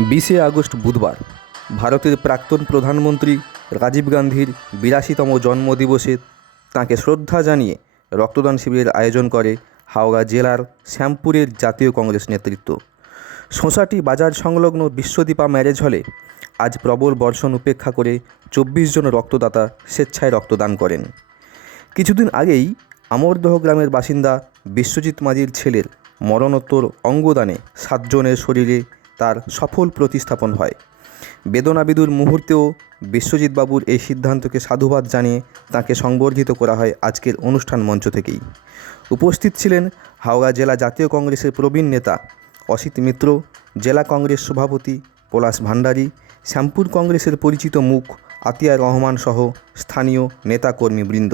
20শে August বুধবার ভারতের প্রাক্তন প্রধানমন্ত্রী রাজীব গান্ধীর 82তম জন্মদিবসে তাঁকে শ্রদ্ধা জানিয়ে রক্তদান শিবিরের আয়োজন করে হাওড়া জেলার শ্যামপুরের জাতীয় কংগ্রেস নেতৃত্ব। সোঁসাটি বাজার সংলগ্ন বিশ্বদীপা ম্যারেজ হলে আজ প্রবল বর্ষণ উপেক্ষা করে 24 জন রক্তদাতা স্বেচ্ছায় রক্তদান করেন। কিছুদিন আগেই আমরদহ গ্রামের বাসিন্দা বিশ্বজিৎ মাঝির ছেলের মরণোত্তর অঙ্গদানে 7 জনের শরীরে তার সফল প্রতিস্থাপন হয়। বেদনাবিদুর মুহূর্তেও বিশ্বজিৎবাবুর এই সিদ্ধান্তকে সাধুবাদ জানিয়ে তাঁকে সংবর্ধিত করা হয় আজকের অনুষ্ঠান মঞ্চ থেকেই। উপস্থিত ছিলেন হাওড়া জেলা জাতীয় কংগ্রেসের প্রবীণ নেতা অসিত মিত্র, জেলা কংগ্রেস সভাপতি পলাশ ভান্ডারী, শ্যামপুর কংগ্রেসের পরিচিত মুখ আতিয়া রহমান সহ স্থানীয় নেতাকর্মীবৃন্দ।